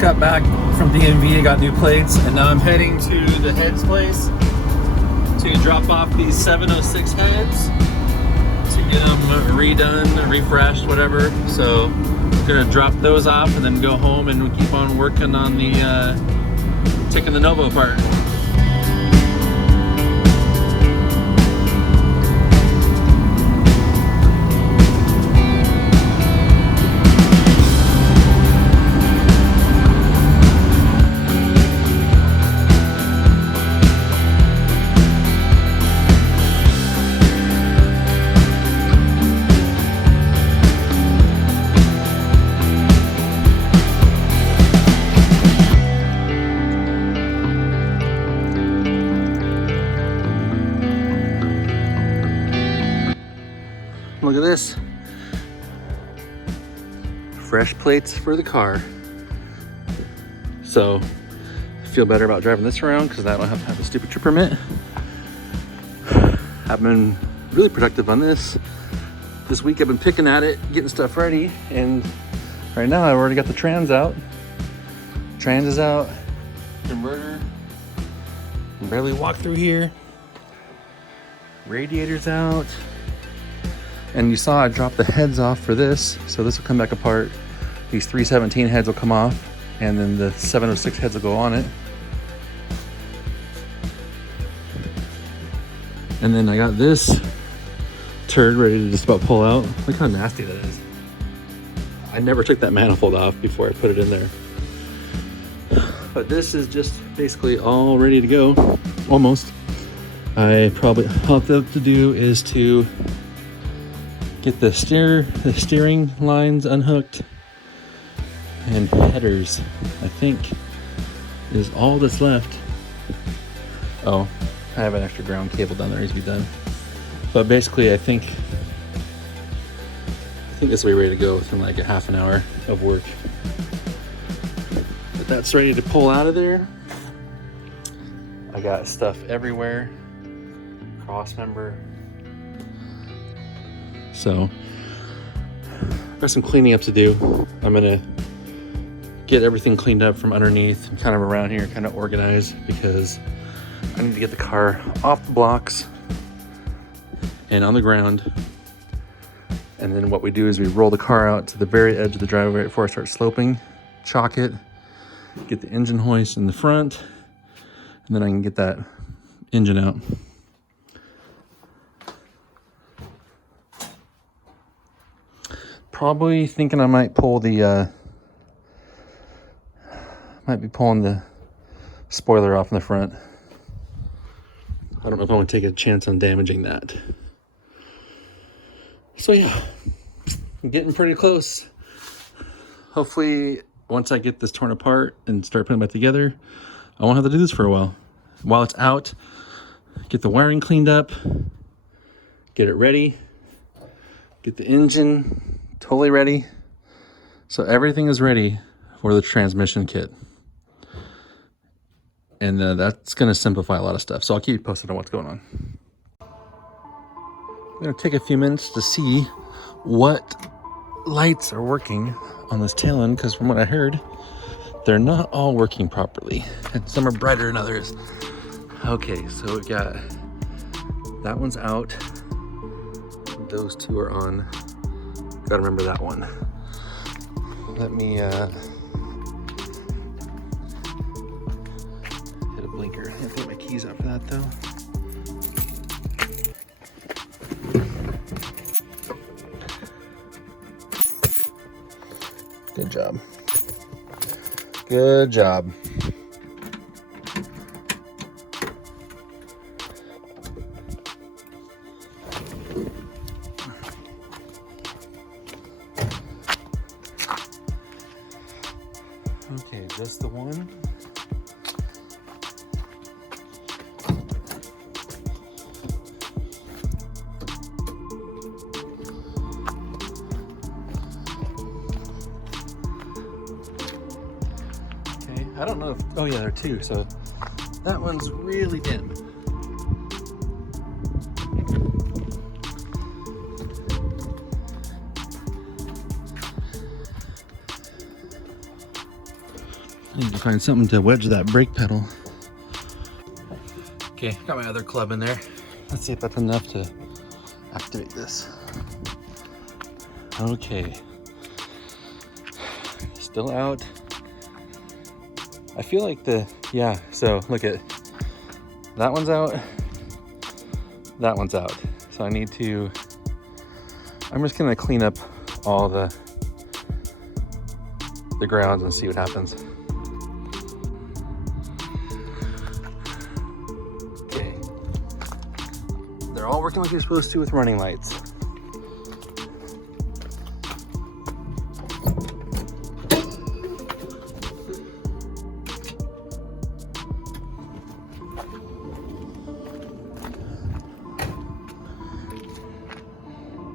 just got back from DMV. I got new plates, and now I'm heading to the heads place to drop off these 706 heads to get them redone, refreshed, whatever. So I'm gonna drop those off and then go home and keep on working on the taking the Novo apart. Look at this. Fresh plates for the car. So I feel better about driving this around because I don't have to have a stupid trip permit. I've been really productive on this. This week I've been picking at it, getting stuff ready, and right now I've already got the trans out. Trans is out, converter, can barely walk through here. Radiator's out. And you saw I dropped the heads off for this, so this will come back apart. These 317 heads will come off, and then the 706 heads will go on it. And then I got this turd ready to just about pull out. Look how nasty that is. I never took that manifold off before I put it in there. But this is just basically all ready to go, almost. All I have to do is to get the steering lines unhooked, and headers, I think, is all that's left. Oh, I have an extra ground cable down there needs to be done. But basically, I think this will be ready to go within like a half an hour of work. But that's ready to pull out of there. I got stuff everywhere. Cross member. So, got some cleaning up to do. I'm gonna get everything cleaned up from underneath and kind of around here, kind of organized, because I need to get the car off the blocks and on the ground. And then what we do is we roll the car out to the very edge of the driveway before I start sloping, chalk it, get the engine hoist in the front, and then I can get that engine out. Probably thinking I might pull the, might be pulling the spoiler off in the front. I don't know if I want to take a chance on damaging that. So yeah, I'm getting pretty close. Hopefully, once I get this torn apart and start putting it back together, I won't have to do this for a while. While it's out, get the wiring cleaned up, get it ready, get the engine totally ready. So everything is ready for the transmission kit. And that's going to simplify a lot of stuff. So I'll keep you posted on what's going on. I'm going to take a few minutes to see what lights are working on this tail end, because from what I heard, they're not all working properly. And some are brighter than others. Okay, so we got that one's out. Those two are on. Gotta remember that one. Let me hit a blinker. I have to put my keys out for that though. Good job. Good job. Okay, just the one. Okay, I don't know if, oh yeah, there are two, so that one's really dim. find something to wedge that brake pedal. Okay, got my other club in there. Let's see if that's enough to activate this. Okay. Still out. I feel like so look at, that one's out, that one's out. So I'm just gonna clean up all the grounds and see what happens. Okay. They're all working like they're supposed to with running lights.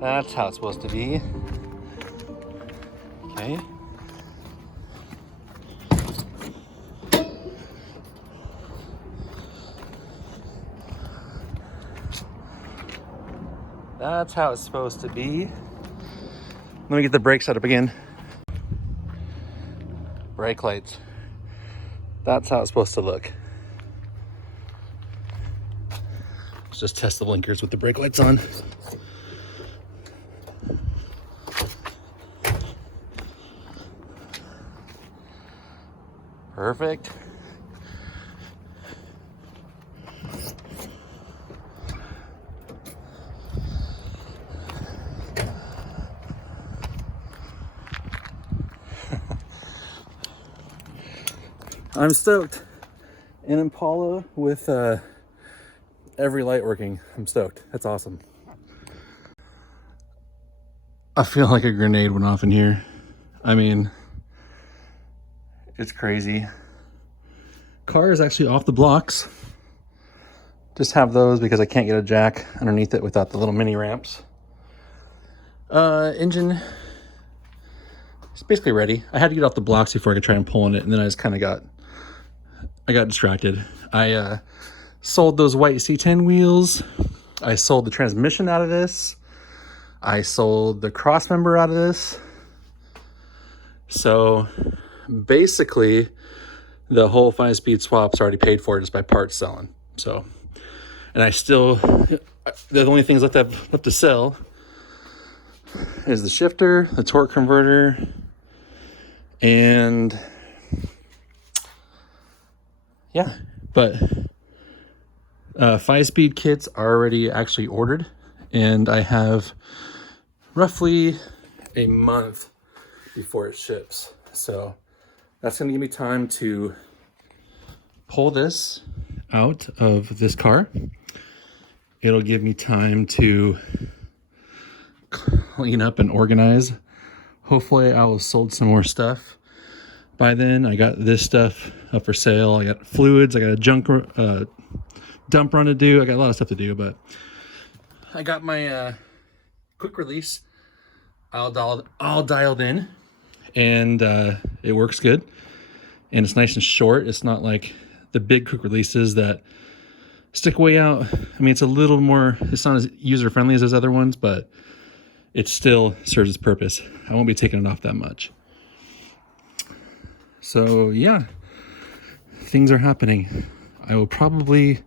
That's how it's supposed to be. Okay. That's how it's supposed to be. Let me get the brake set up again. Brake lights. That's how it's supposed to look. Let's just test the blinkers with the brake lights on. Perfect. I'm stoked. An Impala with every light working. I'm stoked. That's awesome. I feel like a grenade went off in here. I mean, it's crazy. Car is actually off the blocks. Just have those because I can't get a jack underneath it without the little mini ramps. Engine is basically ready. I had to get off the blocks before I could try and pull in it, and then I just kind of got distracted. I sold those white C10 wheels. I sold the transmission out of this. I sold the cross member out of this. So basically the whole 5-speed swap's already paid for just by parts selling. So, and I still, the only things left to sell is the shifter, the torque converter, and yeah, but 5-speed kits are already actually ordered, and I have roughly a month before it ships. So that's going to give me time to pull this out of this car. It'll give me time to clean up and organize. Hopefully I will have sold some more stuff by then. I got this stuff up for sale. I got fluids. I got a dump run to do. I got a lot of stuff to do, but I got my quick release all dialed in, and it works good, and it's nice and short. It's not like the big quick releases that stick way out. I mean, it's a little more, it's not as user friendly as those other ones, but it still serves its purpose. I won't be taking it off that much. So yeah, things are happening. I will probably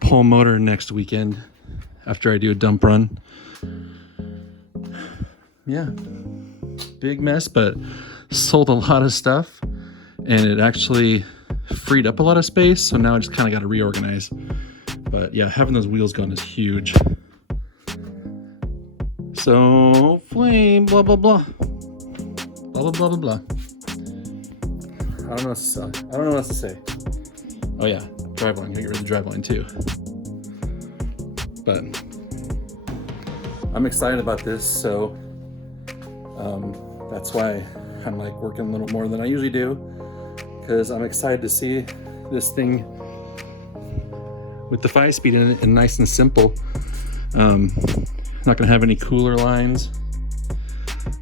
pull motor next weekend after I do a dump run. Yeah, big mess, but sold a lot of stuff, and it actually freed up a lot of space. So now I just kind of got to reorganize. But yeah, having those wheels gone is huge. So flame, blah, blah, blah. Blah, blah, blah, blah, blah. I don't know what else to say. Oh yeah, driveline. Get rid of the driveline too. But I'm excited about this, so that's why I'm like working a little more than I usually do, because I'm excited to see this thing with the 5-speed in it and nice and simple. Not gonna have any cooler lines,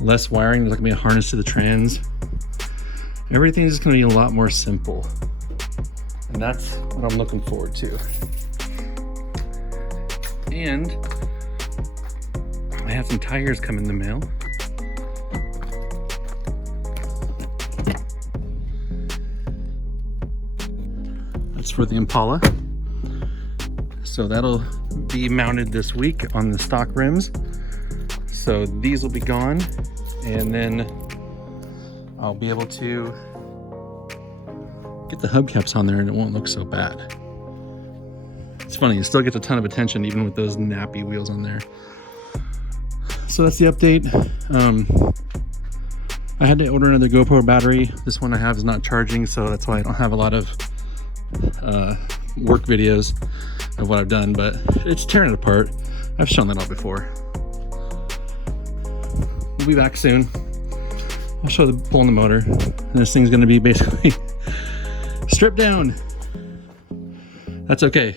less wiring. There's not gonna be a harness to the trans. Everything's just gonna be a lot more simple, and that's what I'm looking forward to. And I have some tires come in the mail. for the Impala. So that'll be mounted this week on the stock rims. So these will be gone, and then I'll be able to get the hubcaps on there and it won't look so bad. It's funny, it still gets a ton of attention even with those nappy wheels on there. So that's the update. I had to order another GoPro battery. This one I have is not charging, so that's why I don't have a lot of work videos of what I've done, but it's tearing it apart. I've shown that out before. We'll be back soon. I'll show the pulling the motor. And this thing's gonna be basically stripped down. That's okay.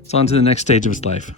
It's on to the next stage of its life.